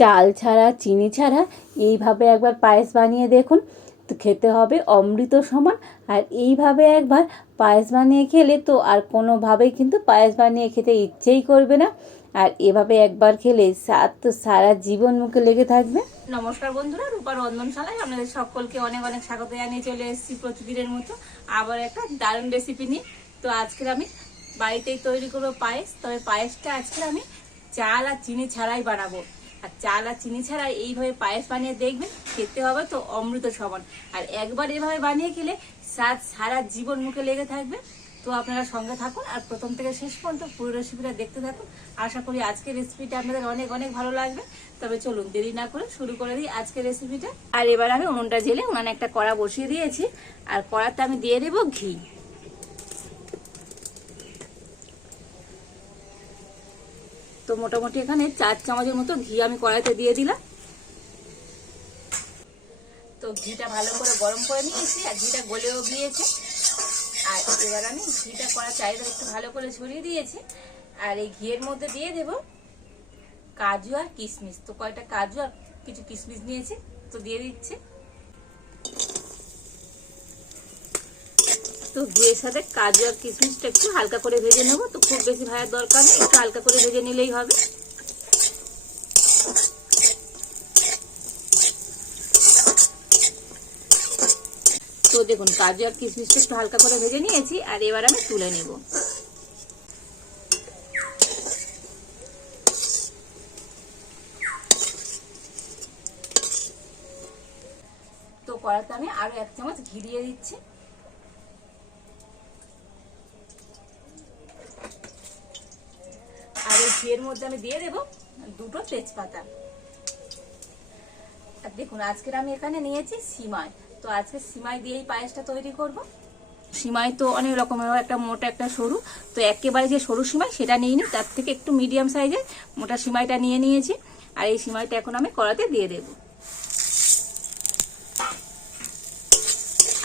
চাল ছাড়া, চিনি ছাড়া, এইভাবে একবার পায়েস বানিয়ে দেখুন। তো খেতে হবে অমৃত সমান। আর এইভাবে একবার পায়েস বানিয়ে খেলে তো আর কোনোভাবেই কিন্তু পায়েস বানিয়ে খেতে ইচ্ছেই করবে না। আর এভাবে একবার খেলে স্বাদ তো সারা জীবন মুখে লেগে থাকবে। নমস্কার বন্ধুরা রূপার রন্ধনশালায় আপনাদের সকলকে অনেক অনেক স্বাগত জানিয়ে চলে এসেছি প্রতিদিনের মতো আবার একটা দারুণ রেসিপি নিয়ে। তো আজকের আমি বাড়িতেই তৈরি করব পায়েস। তবে পায়েসটা আজকে আমি চাল আর চিনি ছাড়াই বানাবো। আর চাল আর চিনি ছাড়া এইভাবে পায়েস বানিয়ে দেখবেন, খেতে হবে তো অমৃত সমান আর একবার এভাবে বানিয়ে খেলে স্বাদ সারা জীবন মুখে লেগে থাকবে। তো আপনারা সঙ্গে থাকুন আর প্রথম থেকে শেষ পর্যন্ত পুরো রেসিপিটা দেখতে থাকুন। আশা করি আজকের রেসিপিটা আপনাদের অনেক অনেক ভালো লাগবে। তবে চলুন দেরি না করে শুরু করে দিই আজকের রেসিপিটা আর এবার আমি উনুনটা জেলে উনানে একটা কড়া বসিয়ে দিয়েছি। আর কড়াতে আমি দিয়ে দেবো ঘি। মোটামুটি এখানে চার চামচের মতো ঘি আমি কড়াইতে দিয়ে দিলাম। তো ঘিটা ভালো করে গরম করে নিয়েছি আর ঘিটা গলেও গিয়েছে। আর এবার আমি ঘিটা করা চাহিদা একটু ভালো করে ছড়িয়ে দিয়েছি। আর এই ঘিয়ের মধ্যে দিয়ে দেব কাজু আর কিশমিশ। তো কয়টা কাজু আর কিছু কিশমিশ নিয়েছি, তো দিয়ে দিচ্ছি। তো ঘিয়ের সাথে কাজু আর কিশমিশটা একটু হালকা করে ভেজে নেব। তো খুব বেশি ভাজার দরকার নেই, একটু হালকা করে ভেজে নিলেই হবে। তো দেখুন, কাজু আর কিশমিশটা একটু হালকা করে ভেজে নিয়েছি, আর এবার আমি তুলে নেব। তো কড়াতে আমি আরও এক চামচ ঘি দিয়ে দিচ্ছি। ঘিয়ের মধ্যে আমি দিয়ে দেব দুটো তেজপাতা। আর দেখুন, আজকের আমি এখানে নিয়েছি সিমাই। তো আজকে সিমাই দিয়েই পায়েসটা তৈরি করব। সিমাই তো অনেক রকমের একটা মোটা একটা সরু। তো একেবারে যে সরু সিমাই, সেটা নিয়ে নিই তার থেকে একটু মিডিয়াম সাইজের মোটা সিমাইটা নিয়ে নিয়েছি। আর এই সিমাইটা এখন আমি কড়াতে দিয়ে দেব।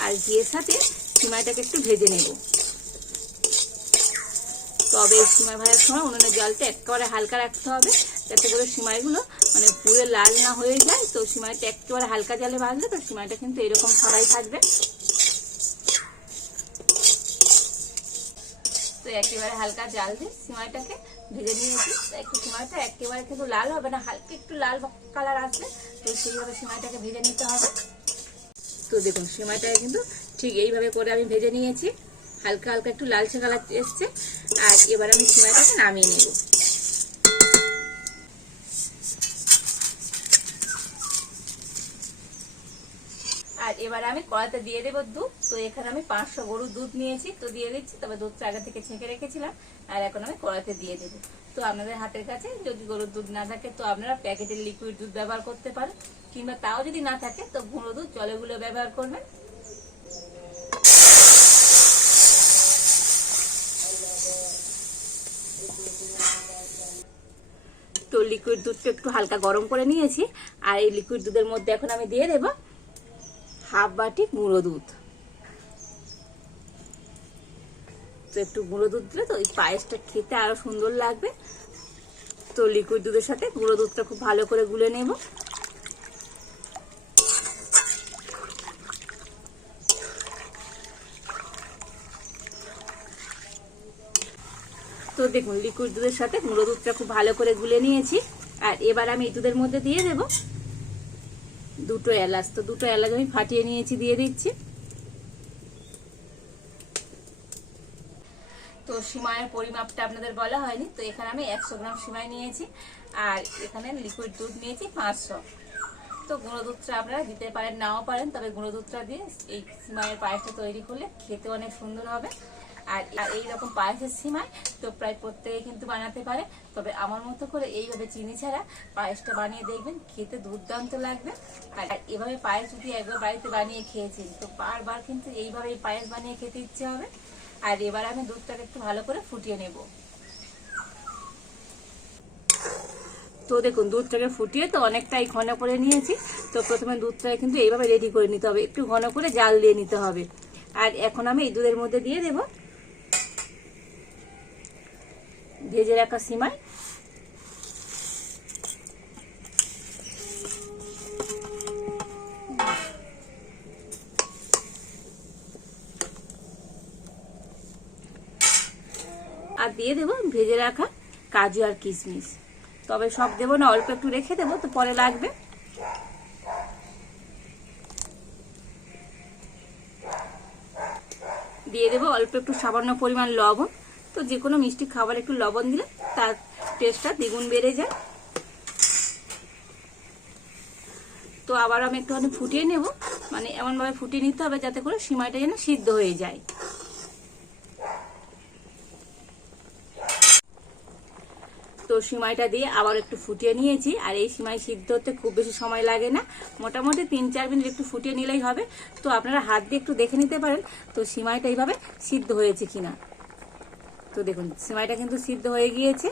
আর ঘিয়ের সাথে সিমাইটাকে একটু ভেজে নেব। তবে সিমাই ভাজার সময় উনুনের জলটা একেবারে হালকা রাখতে হবে, যাতে করে সিমাইগুলো মানে পুরো লাল না হয়ে যায়। তো সিমাইটা একেবারে হালকা জলে ভাজলে তো সিমাইটা কিন্তু এরকম সবাই থাকবে। তো একেবারে হালকা জাল দিয়ে সিমাইটাকে ভেজে নিয়েছি। একটু সিমাইটা একেবারে কিন্তু লাল হবে না, হালকা একটু লাল কালার আসবে তো সেইভাবে সিমাইটাকে ভেজে নিতে হবে। তো দেখুন, সিমাইটাকে কিন্তু ঠিক এইভাবে করে আমি ভেজে নিয়েছি। হালকা হালকা একটু লালচে কালার এসছে। আর এবার আমি সিমাইটাকে নামিয়ে নেব। আর এবার আমি কড়াতে দিয়ে দেবো দুধ। তো এখানে আমি পাঁচশো গরুর দুধ নিয়েছি, তো দিয়ে দিচ্ছি। তবে দুধটা আগে থেকে ছেঁকে রেখেছিলাম, আর এখন আমি কড়াতে দিয়ে দেবো। তো আপনাদের হাতের কাছে যদি গরুর দুধ না থাকে, তো আপনারা প্যাকেটের লিকুইড দুধ ব্যবহার করতে পারেন, কিংবা তাও যদি না থাকে, তো গুঁড়ো দুধ জলে গুলো ব্যবহার করবেন। তো লিকুইড দুধটা একটু হালকা গরম করে নিয়েছি। আর এই লিকুইড দুধের মধ্যে এখন আমি দিয়ে দেব হাফ বাটি গুঁড়ো দুধ। তো একটু গুঁড়ো দুধ দিলে তো ওই পায়েসটা খেতে আরও সুন্দর লাগবে। তো লিকুইড দুধের সাথে গুঁড়ো দুধটা খুব ভালো করে গুলে নেব। তো দেখুন লিকুইড দুধের সাথে গুঁড়ো দুধটা খুব ভালো করে গুলে নিয়েছি। আর এবার আমি এই দুধের মধ্যে দিয়ে দেব দুটো এলাচ। তো দুটো এলাচ আমি ফাটিয়ে নিয়েছি, দিয়ে দিচ্ছি। তো সিমাইয়ের পরিমাপটা আপনাদের বলা হয়নি, তো এখানে আমি একশো গ্রাম সিমাই নিয়েছি আর এখানে লিকুইড দুধ নিয়েছি পাঁচশো। তো গুঁড়ো দুধটা আপনারা দিতে পারেন, নাও পারেন, তবে গুঁড়ো দুধটা দিয়ে এই সিমাইয়ের পায়েসটা তৈরি করলে খেতে অনেক সুন্দর হবে। আর এই রকম পায়েসের সিমাই তো প্রায় প্রত্যেকে কিন্তু বানাতে পারে। তবে আমার মতো করে এইভাবে চিনি ছাড়া পায়েসটা বানিয়ে দেখবেন, খেতে দুর্দান্ত লাগবে। আর এভাবে পায়েস যদি একবার বাড়িতে বানিয়ে খেয়েছেন তো বারবার কিন্তু এইভাবে পায়েস বানিয়ে খেতে ইচ্ছে হবে। আর এবার আমি দুধটাকে একটু ভালো করে ফুটিয়ে নেব। তো দেখুন, দুধটাকে ফুটিয়ে তো অনেকটাই ঘন করে নিয়েছি। তো প্রথমে দুধটাকে কিন্তু এইভাবে রেডি করে নিতে হবে। একটু ঘন করে জাল দিয়ে নিতে হবে। আর এখন আমি এই দুধের মধ্যে দিয়ে দেব ভেজে রাখা সিমাই। আর দিয়ে দেবো ভেজে রাখা কাজু আর কিশমিশ। তবে সব দেবো না, অল্প একটু রেখে দেবো, তো পরে লাগবে। দিয়ে দেবো অল্প একটু সামান্য পরিমাণ লবণ। তো যে কোনো মিষ্টি খাবার একটু লবণ দিলে তার টেস্টটা দ্বিগুণ বেড়ে যায়। তো আবার আমি একটুখানি ফুটিয়ে নেব। মানে এমনভাবে ফুটিয়ে নিতে হবে যাতে করে সিমাইটা যেন সিদ্ধ হয়ে যায়। তো সিমাইটা দিয়ে আবার একটু ফুটিয়ে নিয়েছি। আর এই সিমাই সিদ্ধ হতে খুব বেশি সময় লাগে না। মোটামুটি তিন চার মিনিট একটু ফুটিয়ে নিলেই হবে। তো আপনারা হাত দিয়ে একটু দেখে নিতে পারেন, তো সিমাইটা এইভাবে সিদ্ধ হয়েছে কিনা। তো দেখুন, সিমাইটা কিন্তু সিদ্ধ হয়ে গিয়েছে।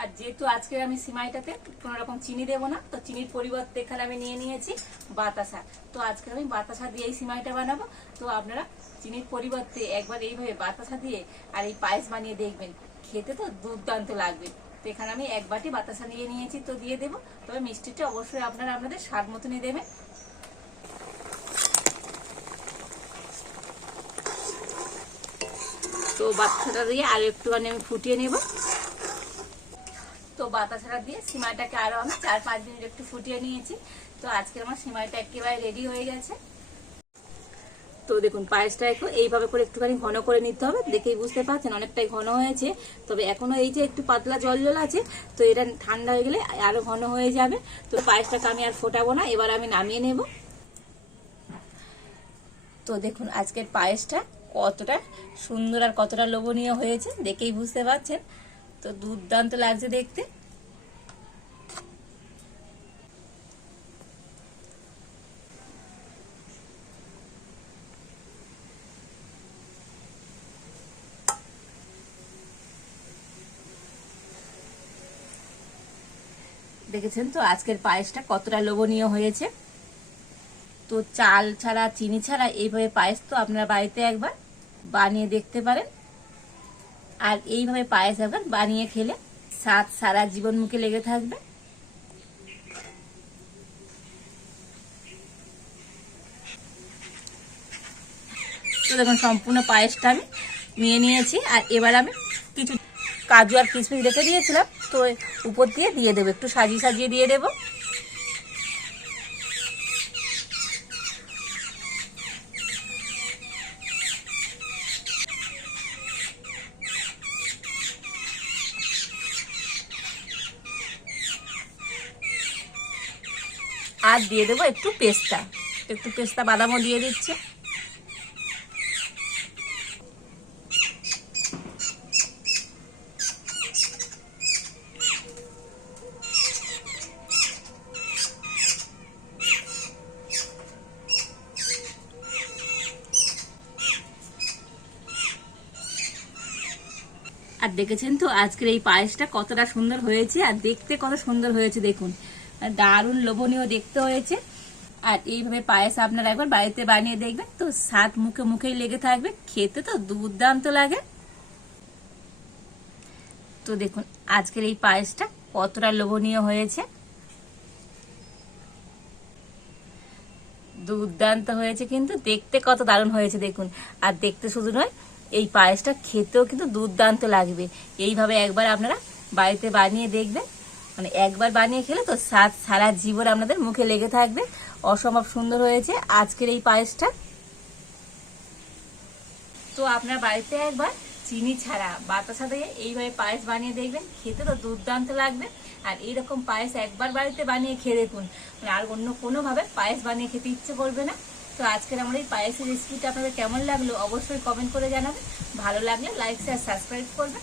আর যেহেতু আজকে আমি সিমাইটাতে কোনো রকম চিনি দেবো না, তো চিনির পরিবর্তে এখানে আমি নিয়ে নিয়েছি বাতাসা। তো আজকে আমি বাতাসা দিয়ে এই সিমাইটা বানাবো। তো আপনারা চিনির পরিবর্তে একবার এইভাবে বাতাসা দিয়ে আর এই পায়েস বানিয়ে দেখবেন। খেতে তো দুর্দান্ত লাগবে। তো এখানে আমি এক বাটি বাতাসা নিয়ে নিয়েছি, তো দিয়ে দেবো। তবে মিষ্টিটা অবশ্যই আপনারা আপনাদের স্বাদ মতনই দেবেন। তো বাতাসাটা দিয়ে আরও একটুখানি আমি ফুটিয়ে নেব। তো বাতাসাটা দিয়ে সিমাইটাকে আরও আমি চার পাঁচ মিনিট একটু ফুটিয়ে নিয়েছি। তো আজকে আমার সিমাইটা একেবারে রেডি হয়ে গেছে। তো দেখুন, পায়েসটা একটু এইভাবে করে একটুখানি ঘন করে নিতে হবে। দেখেই বুঝতে পারছেন, অনেকটাই ঘন হয়েছে। তবে এখনও এই যে একটু পাতলা জল জল আছে, তো এটা ঠান্ডা হয়ে গেলে আরও ঘন হয়ে যাবে। তো পায়েসটাকে আমি আর ফোটাবো না, এবার আমি নামিয়ে নেব। তো দেখুন, আজকের পায়েসটা কতটা সুন্দর আর কতটা লোভনীয় হয়েছে দেখেই বুঝতে পারছেন। তো দুর্দান্ত লাগছে দেখতে। দেখেছেন তো আজকের পায়েসটা কতটা লোভনীয় হয়েছে। তো চাল ছাড়া, চিনি ছাড়া এইভাবে পায়েস তো আপনারা বাড়িতে একবার বানিয়ে দেখতে পারেন। আর এইভাবে পায়েস একবার বানিয়ে খেলে স্বাদ সারা জীবন মুখে লেগে থাকবে। তো দেখুন, সম্পূর্ণ পায়েসটা আমি নিয়ে নিয়েছি। আর এবার আমি কিছু কাজু আর কিশমিশ রেখে দিয়েছিলাম। তো উপর দিয়ে দিয়ে দেবো, একটু সাজিয়ে সাজিয়ে দিয়ে দেবো। আর দিয়ে দেবো একটু পেস্তা। একটু পেস্তা বাদামও দিয়ে দিচ্ছে। আর দেখেছেন তো, আজকের এই পায়েসটা কতটা সুন্দর হয়েছে, আর দেখতে কত সুন্দর হয়েছে, দেখুন। দারুণ লোভনীয় দেখতে হয়েছে। আর এইভাবে পায়েস আপনারা একবার বাড়িতে বানিয়ে দেখবেন, তো স্বাদ মুখে মুখেই লেগে থাকবে, খেতে তো দুর্দান্ত লাগে। তো দেখুন, আজকের এই পায়েসটা কতটা লোভনীয় হয়েছে। দুর্দান্ত হয়েছে কিন্তু, দেখতে কত দারুণ হয়েছে দেখুন। আর দেখতে শুধু নয়, এই পায়েসটা খেতেও কিন্তু দুর্দান্ত লাগবে। এইভাবে একবার আপনারা বাড়িতে বানিয়ে দেখবেন মানে একবার বানিয়ে খেলে তো স্বাদ সারা জীবন আপনাদের মুখে লেগে থাকবে। অসম্ভব সুন্দর হয়েছে আজকের এই পায়েসটা। তো আপনার বাড়িতে একবার চিনি ছাড়া বাতাসা দিয়ে এইভাবে পায়েস বানিয়ে দেখবেন, খেতে তো দুর্দান্ত লাগবে। আর এইরকম পায়েস একবার বাড়িতে বানিয়ে খেয়ে দেখুন। মানে আর অন্য কোনোভাবে পায়েস বানিয়ে খেতে ইচ্ছে করবে না। তো আজকের আমার এই পায়েসের রেসিপিটা আপনাদের কেমন লাগল অবশ্যই কমেন্ট করে জানাবেন। ভালো লাগলে লাইক শেয়ার সাবস্ক্রাইব করবেন।